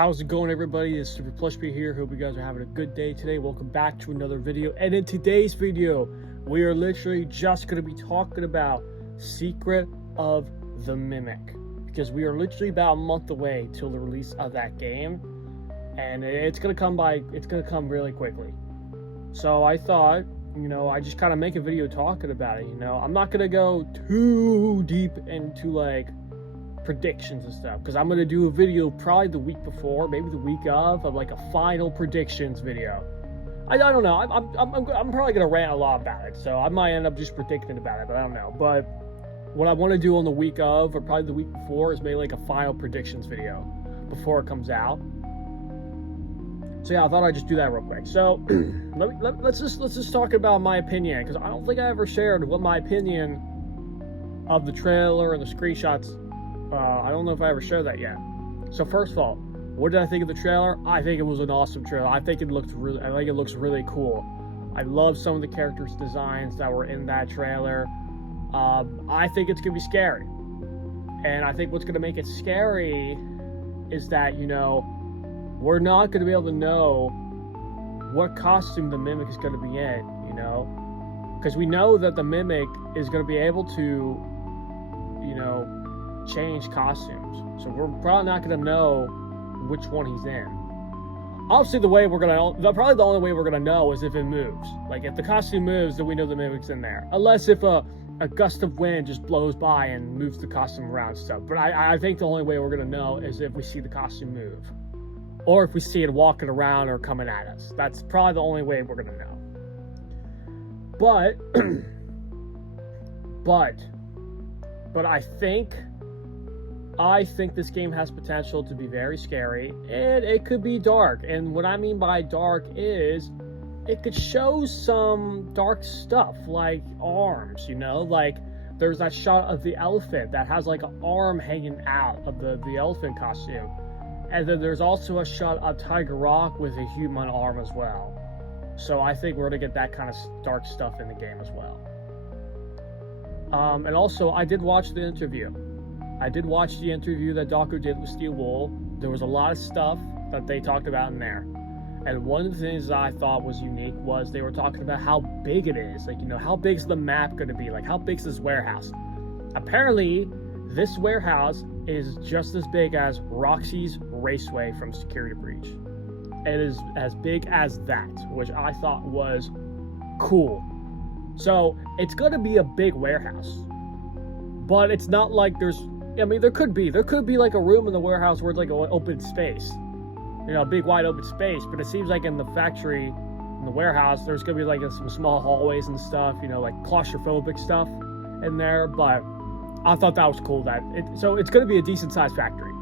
How's it going, everybody? It's Super Plushby here. Hope you guys are having a good day today. Welcome back to another video. And in today's video, we are literally just going to be talking about Secret of the Mimic, because we are literally about a month away till the release of that game, and it's going to come really quickly. So I thought, I just kind of make a video talking about it. I'm not going to go too deep into like predictions and stuff, because I'm going to do a video probably the week before, maybe the week of like a final predictions video. I don't know. I'm probably going to rant a lot about it, so I might end up just predicting about it, but I don't know. But what I want to do on the week of, or probably the week before, is maybe like a final predictions video before it comes out. So yeah, I thought I'd just do that real quick. So let's just talk about my opinion, because I don't think I ever shared what my opinion of the trailer and the screenshots. I don't know if I ever shared that yet. So first of all, what did I think of the trailer? I think it was an awesome trailer. I think it looks really cool. I love some of the characters' designs that were in that trailer. I think it's gonna be scary, and I think what's gonna make it scary is that we're not gonna be able to know what costume the Mimic is gonna be in. Because we know that the Mimic is gonna be able to change costumes, so we're probably not going to know which one he's in. Obviously, probably the only way we're going to know is if it moves. Like, if the costume moves, then we know the Mimic's in there, unless if a gust of wind just blows by and moves the costume around and stuff. But I think the only way we're going to know is if we see the costume move, or if we see it walking around or coming at us. That's probably the only way we're going to know. But I think this game has potential to be very scary, and it could be dark. And what I mean by dark is it could show some dark stuff, like arms, like there's that shot of the elephant that has like an arm hanging out of the elephant costume. And then there's also a shot of Tiger Rock with a human arm as well. So I think we're going to get that kind of dark stuff in the game as well. And also, I did watch the interview. that Dawko did with Steel Wool. There was a lot of stuff that they talked about in there. And one of the things that I thought was unique was they were talking about how big it is. Like, how big is the map going to be? Like, how big is this warehouse? Apparently, this warehouse is just as big as Roxy's Raceway from Security Breach. It is as big as that, which I thought was cool. So, it's going to be a big warehouse. But it's not like there could be like a room in the warehouse where it's like an open space. A big wide open space. But it seems like in the factory, in the warehouse, there's going to be like some small hallways and stuff, like claustrophobic stuff in there. But I thought that was cool. So it's going to be a decent sized factory.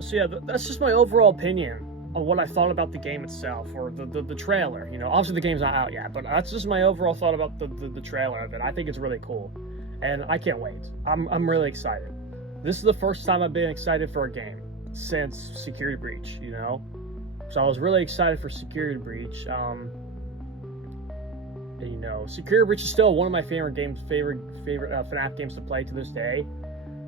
So yeah, that's just my overall opinion on what I thought about the game itself, or the trailer. Obviously the game's not out yet, but that's just my overall thought about the trailer of it. I think it's really cool, and I can't wait. I'm really excited. This is the first time I've been excited for a game since Security Breach. So I was really excited for Security Breach. Security Breach is still one of my favorite FNAF games to play to this day.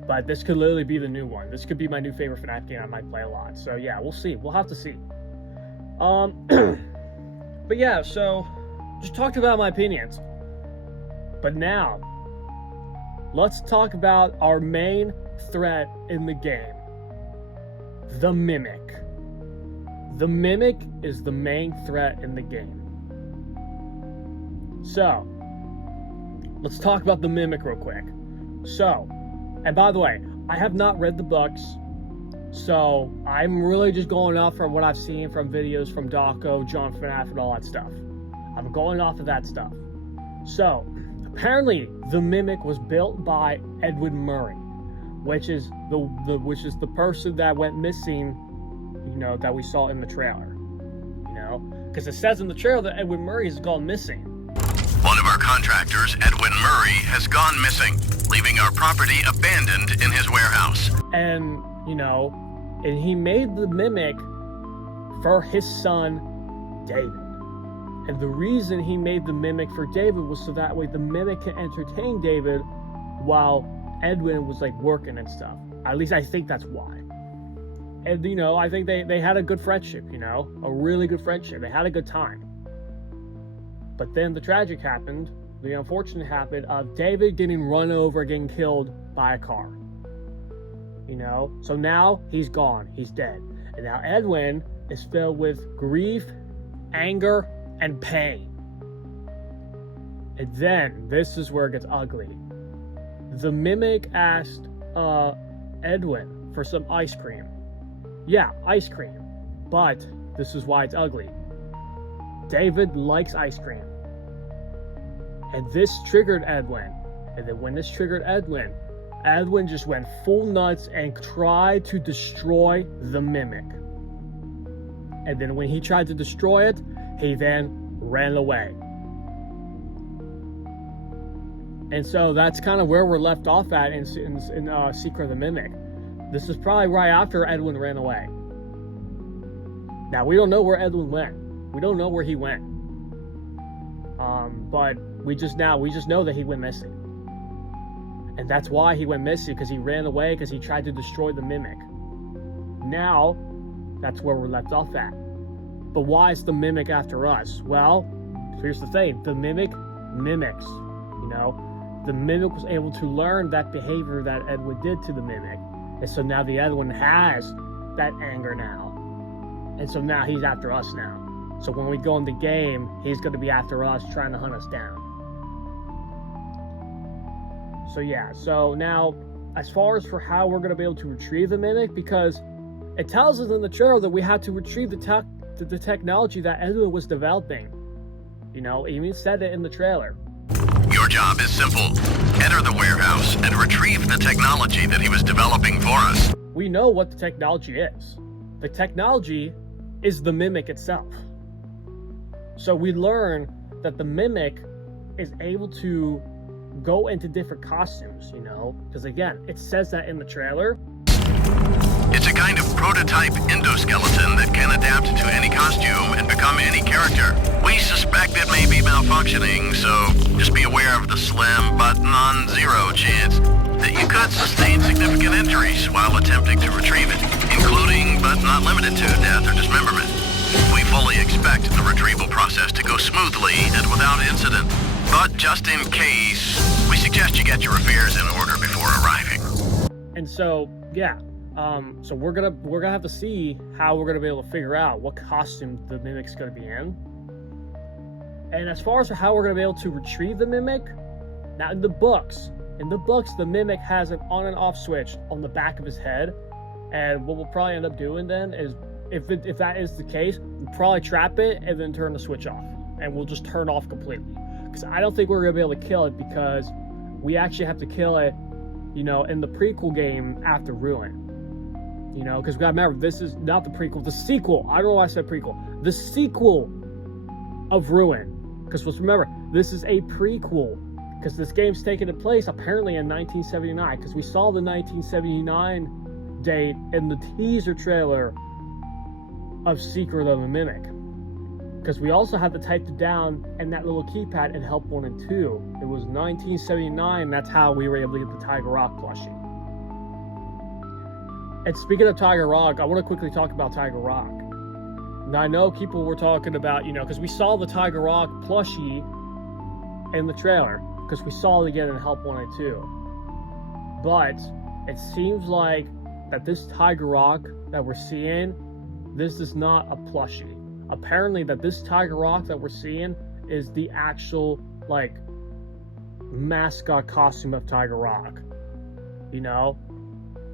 But this could literally be the new one. This could be my new favorite FNAF game I might play a lot. So yeah, we'll see. We'll have to see. But yeah, so just talked about my opinions. But now, let's talk about our main threat in the game. The Mimic. The Mimic is the main threat in the game. So, let's talk about the Mimic real quick. So, and by the way, I have not read the books, so I'm really just going off from what I've seen from videos from Dawko, John FNAF, and all that stuff. I'm going off of that stuff. So, apparently, the Mimic was built by Edwin Murray, which is the person that went missing, that we saw in the trailer. Because it says in the trailer that Edwin Murray has gone missing. One of our contractors, Edwin Murray, has gone missing, leaving our property abandoned in his warehouse. And, and he made the Mimic for his son, David. And the reason he made the mimic for David was so that way the mimic can entertain David while Edwin was like working and stuff. At least I think that's why. And you know, I think they had a good friendship, you know, a really good friendship. They had a good time. But then the tragic happened, the unfortunate happened of David getting run over, getting killed by a car. You know, so now he's gone, he's dead. And now Edwin is filled with grief, anger, and pain. And then this is where it gets ugly. The mimic asked Edwin for some ice cream. Yeah, ice cream. But this is why it's ugly. David likes ice cream. And this triggered Edwin. And then when this triggered Edwin, Edwin just went full nuts and tried to destroy the mimic. And then when he tried to destroy it, he then ran away. And so that's kind of where we're left off at in Secret of the Mimic. This is probably right after Edwin ran away. Now, we don't know where Edwin went. We don't know where he went. But we just know that he went missing. And that's why he went missing, because he ran away, because he tried to destroy the mimic. Now, that's where we're left off at. But why is the mimic after us? Well, here's the thing. The mimic mimics, you know. The mimic was able to learn that behavior that Edwin did to the mimic. And so now the Edwin has that anger now. And so now he's after us now. So when we go in the game, he's going to be after us, trying to hunt us down. So yeah, so now as far as for how we're going to be able to retrieve the mimic, because it tells us in the trailer that we have to retrieve the technology that Edwin was developing. You know, even said it in the trailer. Your job is simple. Enter the warehouse and retrieve the technology that he was developing for us. We know what the technology is. The technology is the mimic itself. So we learn that the mimic is able to go into different costumes, you know, because again, it says that in the trailer. It's a kind of prototype endoskeleton that can adapt to any costume and become any character. We suspect it may be malfunctioning, so just be aware of the slim but non-zero chance that you could sustain significant injuries while attempting to retrieve it, including but not limited to death or dismemberment. We fully expect the retrieval process to go smoothly and without incident, but just in case, we suggest you get your affairs in order before arriving. And so, yeah. So we're gonna have to see how we're gonna be able to figure out what costume the mimic's gonna be in. And as far as how we're gonna be able to retrieve the mimic, now in the books, the mimic has an on and off switch on the back of his head. And what we'll probably end up doing then is, if that is the case, we'll probably trap it and then turn the switch off, and we'll just turn off completely. Because I don't think we're gonna be able to kill it, because we actually have to kill it, you know, in the prequel game after Ruin. You know, because we gotta remember, this is not the prequel, the sequel. I don't know why I said prequel. The sequel of Ruin. Because let's remember, this is a prequel. Because this game's taking place apparently in 1979. Because we saw the 1979 date in the teaser trailer of Secret of the Mimic. Because we also had to type it down in that little keypad in Help 1 and 2. It was 1979, that's how we were able to get the Tiger Rock plushie. And speaking of Tiger Rock, I want to quickly talk about Tiger Rock. Now, I know people were talking about, you know, because we saw the Tiger Rock plushie in the trailer, because we saw it again in Help 1 and 2. But it seems like that this Tiger Rock that we're seeing, this is not a plushie. Apparently that this Tiger Rock that we're seeing is the actual, like, mascot costume of Tiger Rock. You know?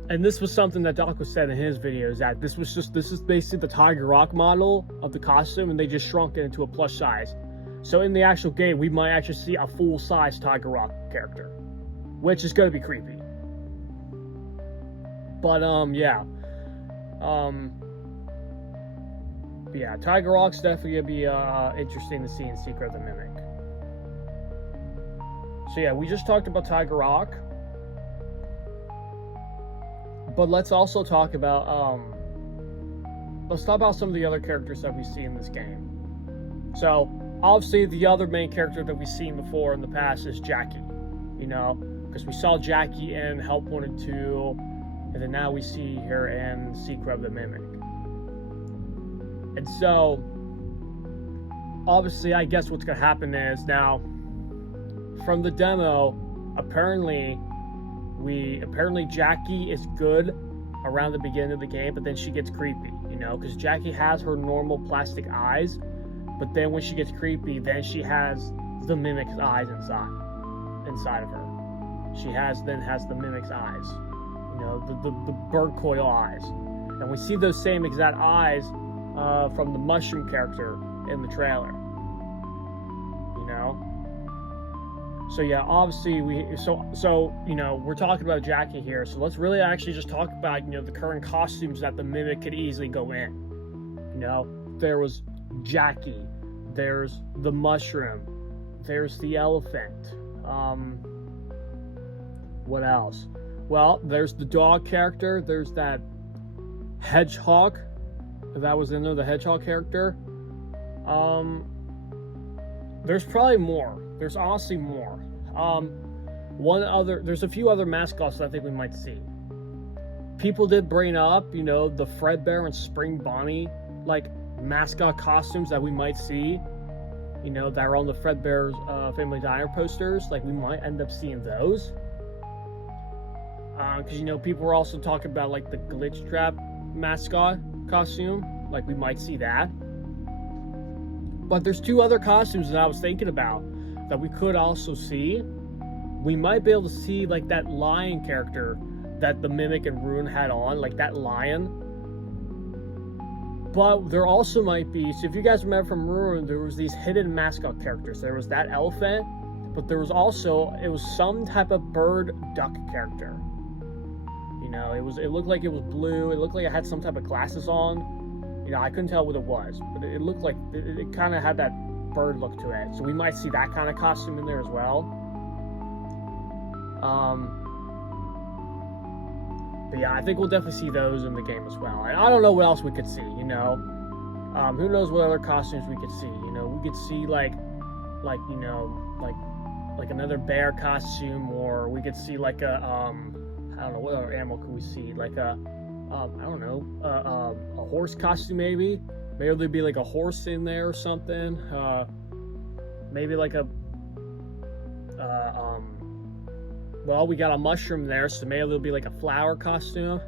And this was something that Doc was said in his videos, that this is basically the Tiger Rock model of the costume, and they just shrunk it into a plush size. So in the actual game, we might actually see a full-size Tiger Rock character, which is going to be creepy. But, yeah. Yeah, Tiger Rock's definitely going to be interesting to see in Secret of the Mimic. So yeah, we just talked about Tiger Rock. But let's also talk about, let's talk about some of the other characters that we see in this game. So, obviously, the other main character that we've seen before in the past is Jackie, you know, because we saw Jackie in Help Wanted 2, and then now we see her in Secret of the Mimic. And so, obviously, I guess what's going to happen is, now, from the demo, apparently Jackie is good around the beginning of the game, but then she gets creepy, you know, because Jackie has her normal plastic eyes, but then when she gets creepy, then she has the mimic's eyes inside of her. She then has the mimic's eyes, you know, the bird coil eyes, and we see those same exact eyes from the mushroom character in the trailer, you know. So yeah, obviously so you know, we're talking about Jackie here, so let's really actually just talk about, you know, the current costumes that the mimic could easily go in. You know, there was Jackie, there's the mushroom, there's the elephant. What else? Well, there's the dog character, there's that hedgehog that was in there, the hedgehog character. There's probably more. There's honestly more. There's a few other mascots that I think we might see. People did bring up, you know, the Fazbear and Spring Bonnie, like, mascot costumes that we might see, you know, that are on the Fazbear's Family Diner posters. Like, we might end up seeing those. Because, you know, people were also talking about, like, the Glitch Trap mascot costume. Like, we might see that. But there's two other costumes that I was thinking about that we could also see. We might be able to see, like, that lion character that the Mimic and Ruin had on, like that lion. But there also might be, so if you guys remember from Ruin, there was these hidden mascot characters. There was that elephant, but there was also, it was some type of bird duck character. You know, it looked like it was blue. It looked like it had some type of glasses on. You know, I couldn't tell what it was, but it looked like it kind of had that bird look to it. So we might see that kind of costume in there as well. But yeah, I think we'll definitely see those in the game as well. And I don't know what else we could see, you know. Who knows what other costumes we could see? You know, we could see like you know, like another bear costume, or we could see like a I don't know, what other animal could we see? Like a I don't know, a horse costume maybe. Maybe there'd be like a horse in there or something. Maybe like a well, we got a mushroom there, so maybe there'll be like a flower costume,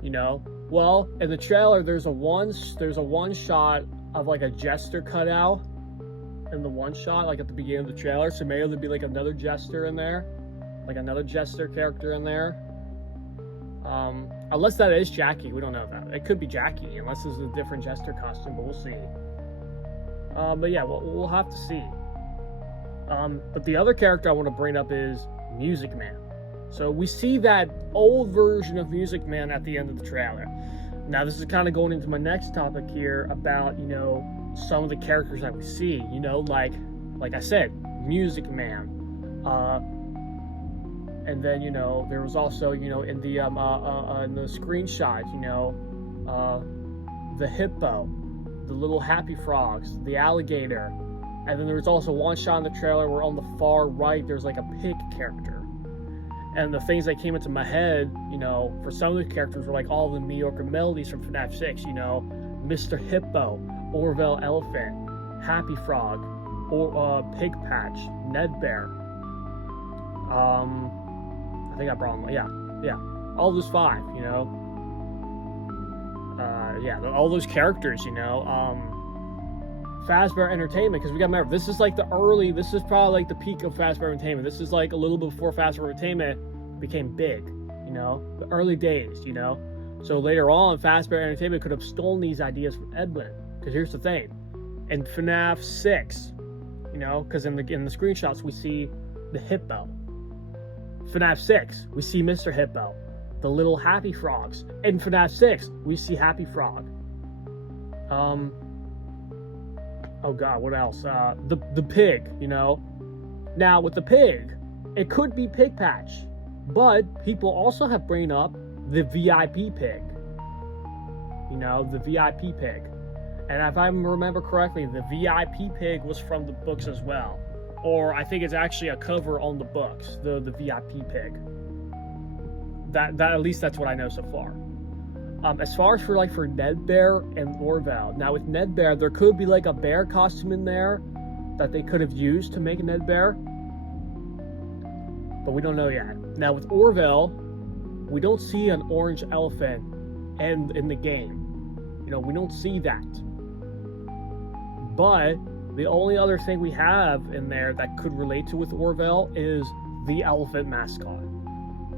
you know. Well, in the trailer, there's a one shot of like a jester cutout in the one shot, like at the beginning of the trailer. So maybe there'll be like another jester in there, like another jester character in there. Unless that is Jackie, we don't know that. It could be Jackie, unless it's a different jester costume, but we'll see. But yeah, we'll have to see. But the other character I want to bring up is Music Man. So we see that old version of Music Man at the end of the trailer. Now this is kind of going into my next topic here about, you know, some of the characters that we see, you know, like I said, Music Man. And then, you know, there was also, you know, in the screenshots, you know, the hippo, the little happy frogs, the alligator. And then there was also one shot in the trailer where on the far right, there's like a pig character. And the things that came into my head, you know, for some of the characters were like all the mediocre melodies from FNAF 6, you know, Mr. Hippo, Orville Elephant, Happy Frog, or Pig Patch, Ned Bear. I think I brought them. Yeah. All those 5, you know. Yeah, all those characters, you know. Fazbear Entertainment, because we gotta remember, this is probably like the peak of Fazbear Entertainment. This is like a little before Fazbear Entertainment became big, you know, the early days, you know. So later on, Fazbear Entertainment could have stolen these ideas from Edwin. Because here's the thing, in FNAF 6, you know, because in the screenshots we see the hippo. FNAF 6, we see Mr. Hippo, the little happy frogs. In FNAF 6, we see Happy Frog. Oh god, what else? The pig, you know. Now with the pig, it could be Pig Patch, but people also have bring up the VIP pig. You know, the VIP pig. And if I remember correctly, the VIP pig was from the books as well. Or I think it's actually a cover on the books, the VIP pig. That at least that's what I know so far. As far as for Ned Bear and Orville, now with Ned Bear, there could be like a bear costume in there that they could have used to make a Ned Bear, but we don't know yet. Now with Orville, we don't see an orange elephant in the game. You know, we don't see that. But the only other thing we have in there that could relate to with Orville is the elephant mascot.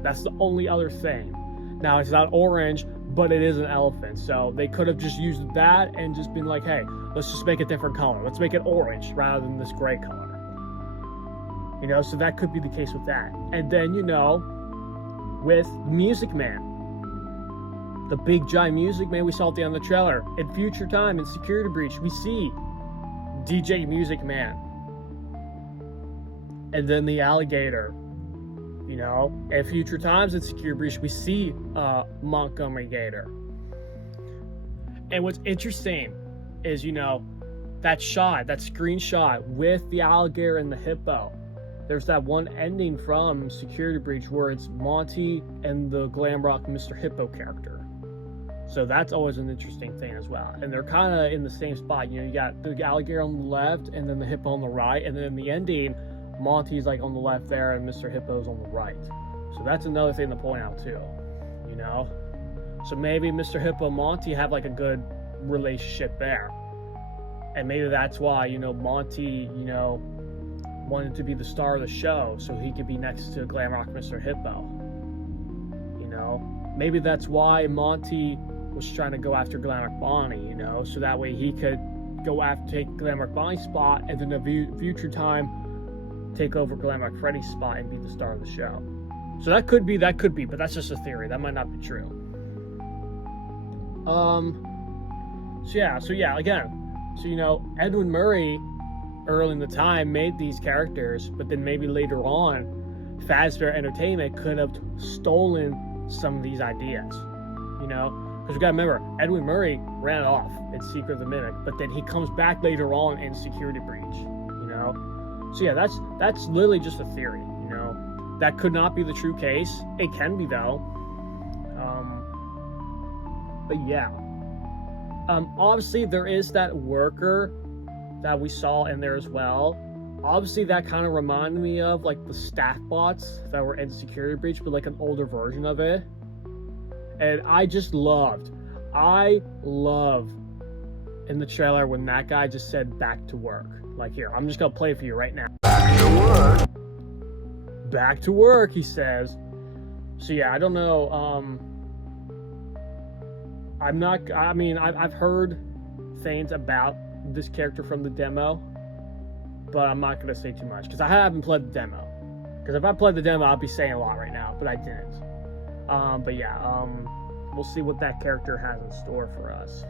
That's the only other thing. Now it's not orange, but it is an elephant, so they could have just used that and just been like, hey, let's just make a different color. Let's make it orange rather than this gray color. You know, so that could be the case with that. And then, you know, with Music Man, the big giant Music Man we saw at the end of the trailer. In future time, in Security Breach, we see DJ Music Man. And then the alligator. You know, at future times in Security Breach, we see Montgomery Gator. And what's interesting is, you know, that shot, that screenshot with the alligator and the hippo. There's that one ending from Security Breach where it's Monty and the glam rock Mr. Hippo character. So that's always an interesting thing as well. And they're kind of in the same spot. You know, you got the alligator on the left and then the hippo on the right. And then in the ending, Monty's like on the left there and Mr. Hippo's on the right. So that's another thing to point out too, you know? So maybe Mr. Hippo and Monty have like a good relationship there. And maybe that's why, you know, Monty, you know, wanted to be the star of the show so he could be next to Glam Rock Mr. Hippo. You know? Maybe that's why Monty was trying to go after Glam Rock Bonnie, you know? So that way he could go after, take Glam Rock Bonnie's spot, and then in future time take over Glam Rock Freddy's spot and be the star of the show. So that could be, but that's just a theory. That might not be true. So yeah, again, so you know, Edwin Murray early in the time made these characters, but then maybe later on, Fazbear Entertainment could have stolen some of these ideas, you know? Because we gotta remember, Edwin Murray ran off in Secret of the Mimic, but then he comes back later on in Security Breach, you know? So yeah, that's literally just a theory, you know. That could not be the true case. It can be though. But yeah. Obviously there is that worker that we saw in there as well. Obviously that kind of reminded me of like the staff bots that were in Security Breach, but like an older version of it. And I love in the trailer when that guy just said back to work. Like, here, I'm just gonna play it for you right now. Back to work. Back to work, he says. So yeah, I don't know. I've heard things about this character from the demo, but I'm not gonna say too much because I haven't played the demo. Because if I played the demo, I'd be saying a lot right now, but I didn't. But yeah, we'll see what that character has in store for us.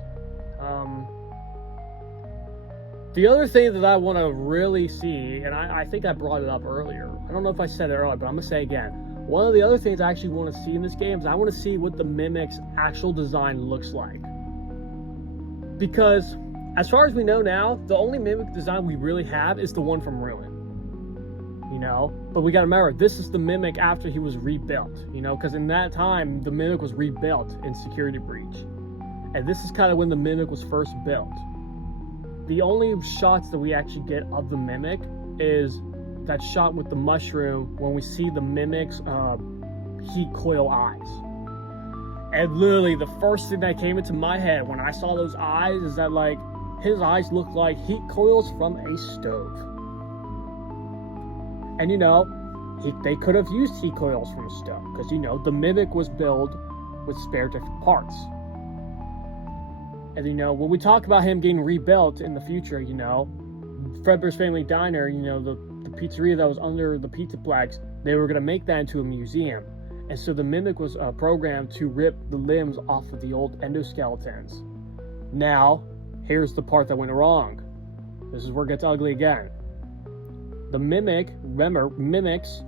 The other thing that I want to really see, and I think I brought it up earlier. I don't know if I said it earlier, but I'm going to say it again. One of the other things I actually want to see in this game is I want to see what the Mimic's actual design looks like. Because, as far as we know now, the only Mimic design we really have is the one from Ruin. You know? But we got to remember, this is the Mimic after he was rebuilt. You know? Because in that time, the Mimic was rebuilt in Security Breach. And this is kind of when the Mimic was first built. The only shots that we actually get of the Mimic is that shot with the mushroom when we see the Mimic's heat coil eyes. And literally the first thing that came into my head when I saw those eyes is that like his eyes look like heat coils from a stove. And you know, they could have used heat coils from a stove because you know the Mimic was built with spare different parts. And you know, when we talk about him getting rebuilt in the future, you know, Fredbear's Family Diner, you know, the pizzeria that was under the Pizzaplex, they were going to make that into a museum. And so the Mimic was programmed to rip the limbs off of the old endoskeletons. Now, here's the part that went wrong. This is where it gets ugly again. The Mimic, remember, mimics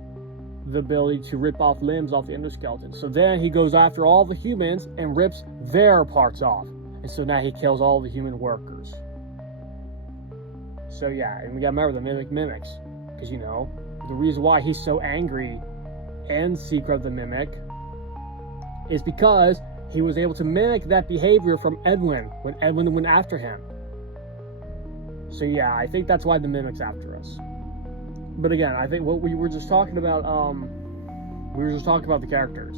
the ability to rip off limbs off the endoskeleton. So then he goes after all the humans and rips their parts off. And And so now he kills all the human workers. So yeah, and we gotta remember the Mimic mimics. Because, you know, the reason why he's so angry in Secret of the Mimic is because he was able to mimic that behavior from Edwin when Edwin went after him. So yeah, I think that's why the Mimic's after us. But again, I think what we were just talking about, the characters.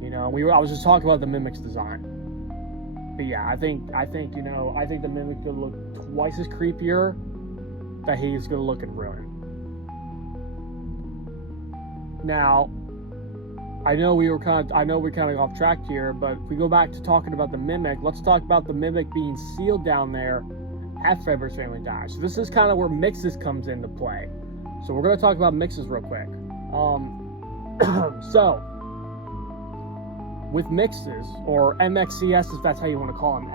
You know, I was just talking about the Mimic's design. But yeah, I think the Mimic's gonna look twice as creepier that he's gonna look in Ruin. Now, I know we kind of off track here, but if we go back to talking about the Mimic, let's talk about the Mimic being sealed down there after Fazbear's family dies. So this is kind of where Mixes comes into play. So we're gonna talk about Mixes real quick. So with Mixes, or MXCS if that's how you want to call them,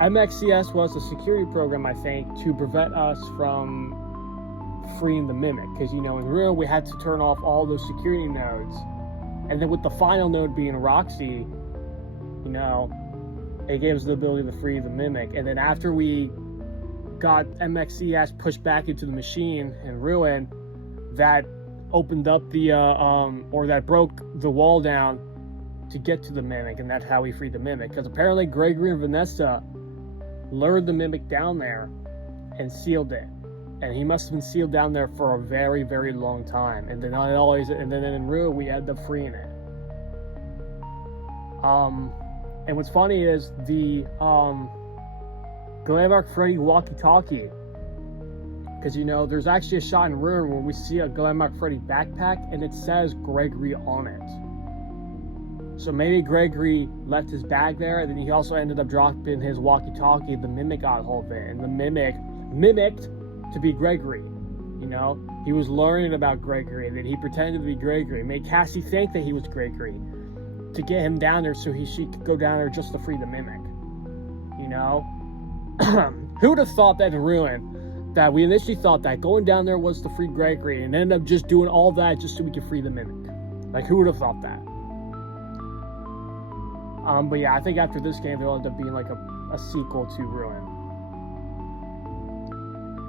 MXCS was a security program, I think, to prevent us from freeing the Mimic, because, you know, in Ruin we had to turn off all those security nodes, and then with the final node being Roxy, you know, it gave us the ability to free the Mimic. And then after we got MXCS pushed back into the machine in Ruin, that opened up that broke the wall down to get to the Mimic, and that's how we freed the Mimic. Because apparently Gregory and Vanessa lured the Mimic down there and sealed it, and he must have been sealed down there for a very, very long time. And then in Ruin we ended up freeing it. And what's funny is the Glamrock Freddy walkie-talkie. Because, you know, there's actually a shot in Ruin where we see a Glamrock Freddy backpack and it says Gregory on it. So maybe Gregory left his bag there, and then he also ended up dropping his walkie-talkie. The Mimic got hold of it, and the Mimic mimicked to be Gregory. You know, he was learning about Gregory, and then he pretended to be Gregory, made Cassie think that he was Gregory to get him down there so she could go down there just to free the Mimic. You know? Who would have thought that in Ruin, that we initially thought that going down there was to free Gregory, and ended up just doing all that just so we could free the Mimic? Like, who would have thought that? But yeah, I think after this game, there'll end up being like a sequel to Ruin.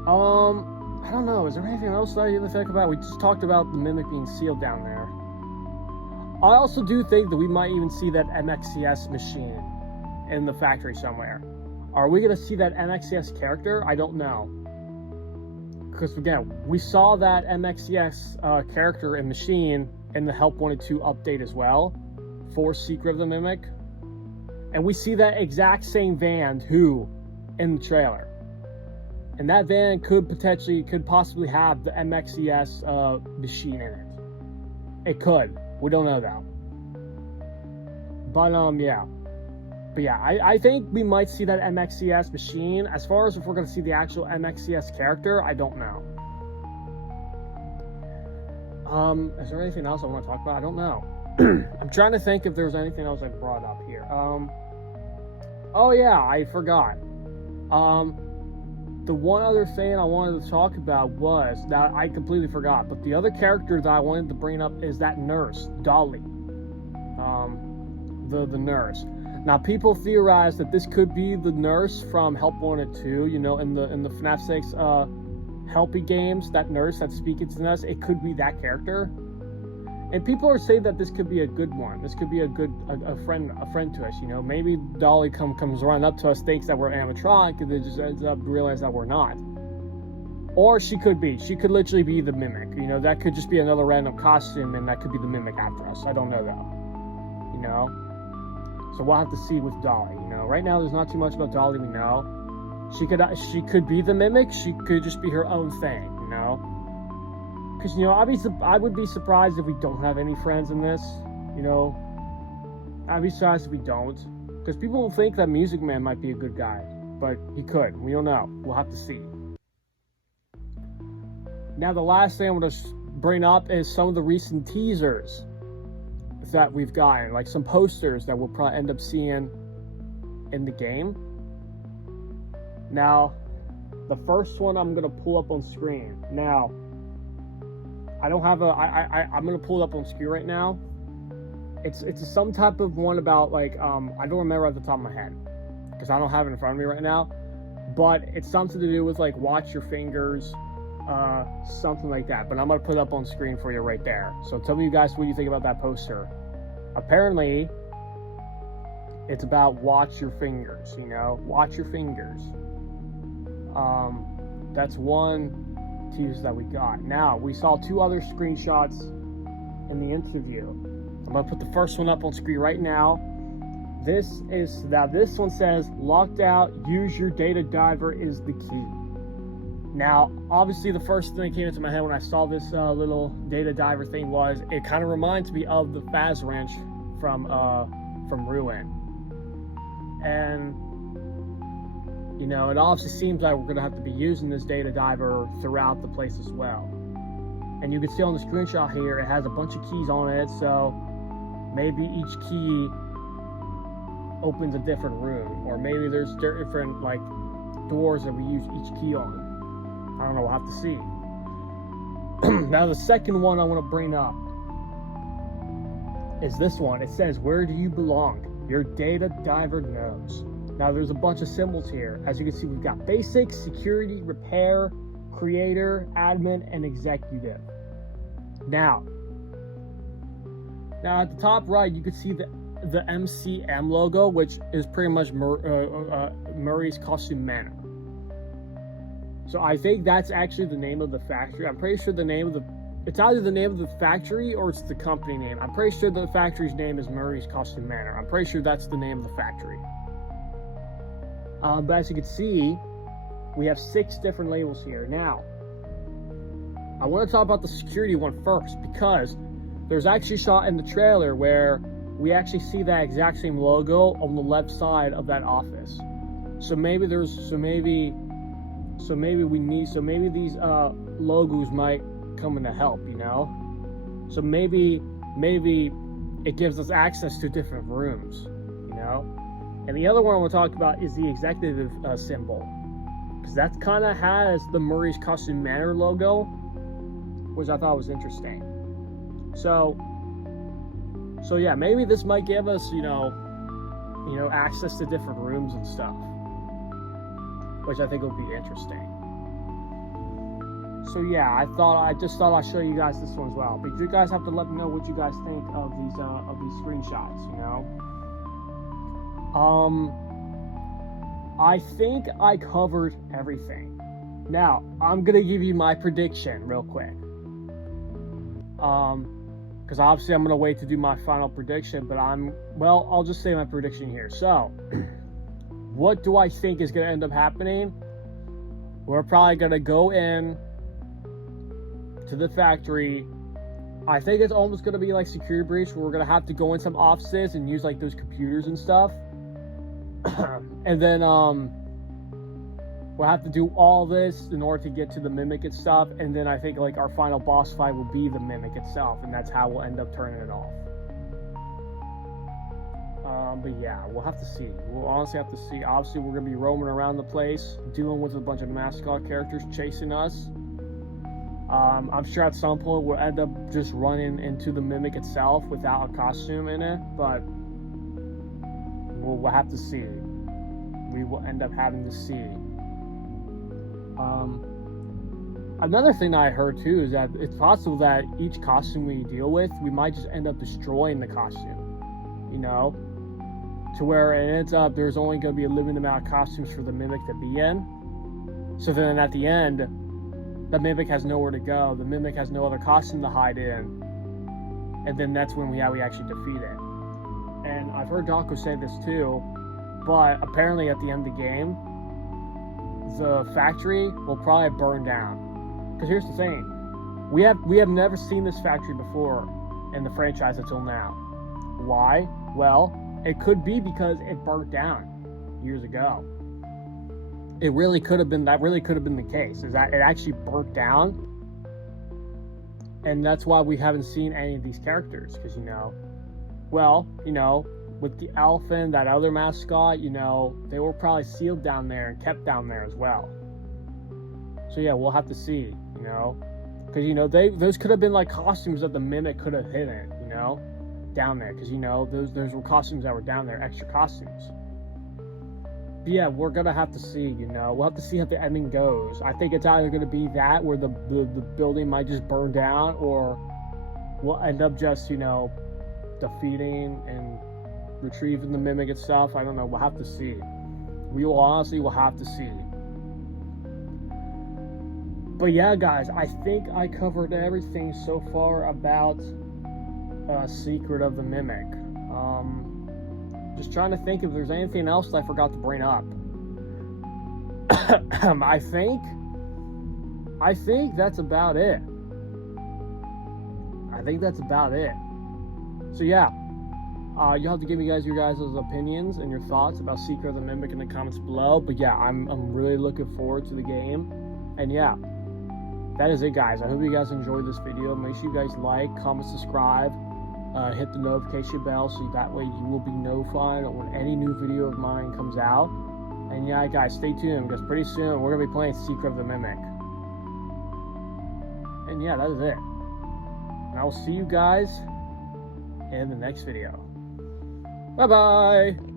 I don't know. Is there anything else that you need to think about? We just talked about the Mimic being sealed down there. I also do think that we might even see that MXCS machine in the factory somewhere. Are we going to see that MXCS character? I don't know. Because again, we saw that MXCS character and machine in the Help Wanted 2 update as well for Secret of the Mimic. And we see that exact same van in the trailer. And that van could possibly have the MXCS machine in it. It could. We don't know though. But yeah. But yeah, I think we might see that MXCS machine. As far as if we're going to see the actual MXCS character, I don't know. Is there anything else I want to talk about? I don't know. I'm trying to think if there's anything else I brought up here. Oh yeah, I forgot. The one other thing I wanted to talk about was that I completely forgot, but the other character that I wanted to bring up is that nurse, Dolly. The nurse. Now, people theorize that this could be the nurse from Help Wanted 2, you know, in the FNAF 6 Helpy games, that nurse that's speaking to us, it could be that character. And people are saying that this could be a good one. This could be a friend to us, you know. Maybe Dolly comes running up to us, thinks that we're animatronic, and then just ends up realize that we're not. Or she could literally be the Mimic, you know. That could just be another random costume, and that could be the Mimic after us. I don't know though, you know. So we'll have to see with Dolly, you know. Right now, there's not too much about Dolly we know. She could be the Mimic. She could just be her own thing, you know. Because, you know, I would be surprised if we don't have any friends in this, you know. I'd be surprised if we don't. Because people will think that Music Man might be a good guy. But he could. We don't know. We'll have to see. Now, the last thing I'm going to bring up is some of the recent teasers that we've gotten. Like some posters that we'll probably end up seeing in the game. Now, the first one I'm going to pull up on screen. Now, I don't have I'm going to pull it up on screen right now. It's some type of one about like I don't remember at the top of my head because I don't have it in front of me right now, but it's something to do with like watch your fingers, something like that. But I'm gonna put it up on screen for you right there. So tell me, you guys, what you think about that poster. Apparently it's about watch your fingers, you know, watch your fingers. That's one tease that we got. Now we saw 2 other screenshots in the interview. I'm gonna put the first one up on screen right now. This one says locked out, use your data diver is the key. Now obviously the first thing that came into my head when I saw this little data diver thing was it kind of reminds me of the Faz wrench from Ruin. And you know, it obviously seems like we're gonna have to be using this data diver throughout the place as well. And you can see on the screenshot here, it has a bunch of keys on it, so maybe each key opens a different room, or maybe there's different like doors that we use each key on. I don't know, we'll have to see. Now the second one I want to bring up is this one. It says, where do you belong? Your data diver knows. Now there's a bunch of symbols here. As you can see, we've got basic, security, repair, creator, admin, and executive. Now at the top right, you can see the MCM logo, which is pretty much Murray's Costume Manor. So I think that's actually the name of the factory. I'm pretty sure it's either the name of the factory or it's the company name. I'm pretty sure the factory's name is Murray's Costume Manor. I'm pretty sure that's the name of the factory. But as you can see, we have 6 different labels here. Now, I want to talk about the security one first, because there's actually a shot in the trailer where we actually see that exact same logo on the left side of that office. So maybe these logos might come in to help, you know? So maybe it gives us access to different rooms, you know? And the other one I want to talk about is the executive symbol, because that kind of has the Murray's Costume Manor logo, which I thought was interesting. So yeah, maybe this might give us, you know, access to different rooms and stuff, which I think would be interesting. So yeah, I just thought I'd show you guys this one as well. But you guys have to let me know what you guys think of these screenshots, you know. I think I covered everything. Now, I'm gonna give you my prediction real quick. Because obviously I'm gonna wait to do my final prediction, but I'll just say my prediction here. So, what do I think is gonna end up happening? We're probably gonna go in to the factory. I think it's almost gonna be like security breach, where we're gonna have to go in some offices and use like those computers and stuff. And then we'll have to do all this in order to get to the mimic and stuff, and then I think like our final boss fight will be the mimic itself, and that's how we'll end up turning it off. But yeah, we'll have to see. We'll honestly have to see. Obviously we're gonna be roaming around the place, dealing with a bunch of mascot characters chasing us. I'm sure at some point we'll end up just running into the mimic itself without a costume in it, but we'll have to see. We will end up having to see. Another thing that I heard too is that it's possible that each costume we deal with, we might just end up destroying the costume, you know, to where it ends up there's only going to be a limited amount of costumes for the mimic to be in. So then at the end, the mimic has nowhere to go. The mimic has no other costume to hide in, and then that's when we actually defeat it. And I've heard Donko say this too, but apparently at the end of the game, the factory will probably burn down. Because here's the thing, we have never seen this factory before in the franchise until now. Why? Well, it could be because it burnt down years ago. That really could have been the case, is that it actually burnt down, and that's why we haven't seen any of these characters. Because with the elephant, that other mascot, they were probably sealed down there and kept down there as well. So yeah, we'll have to see, because those could have been like costumes that the mimic could have hidden, down there, because, you know, those were costumes that were down there, extra costumes. But yeah, we're gonna have to see, you know, we'll have to see how the ending goes. I think it's either gonna be that, where the building might just burn down, or we'll end up just, you know, defeating and retrieving the mimic and stuff. I don't know, we'll have to see. We will honestly, we'll have to see. But yeah, guys, I think I covered everything so far about Secret of the Mimic. Just trying to think if there's anything else that I forgot to bring up. I think that's about it. So yeah, you'll have to give me your guys' opinions and your thoughts about Secret of the Mimic in the comments below. But yeah, I'm really looking forward to the game. And yeah, that is it, guys. I hope you guys enjoyed this video. Make sure you guys like, comment, subscribe, hit the notification bell, so that way you will be notified when any new video of mine comes out. And yeah, guys, stay tuned, because pretty soon we're gonna be playing Secret of the Mimic. And yeah, that is it. And I will see you guys in the next video. Bye bye.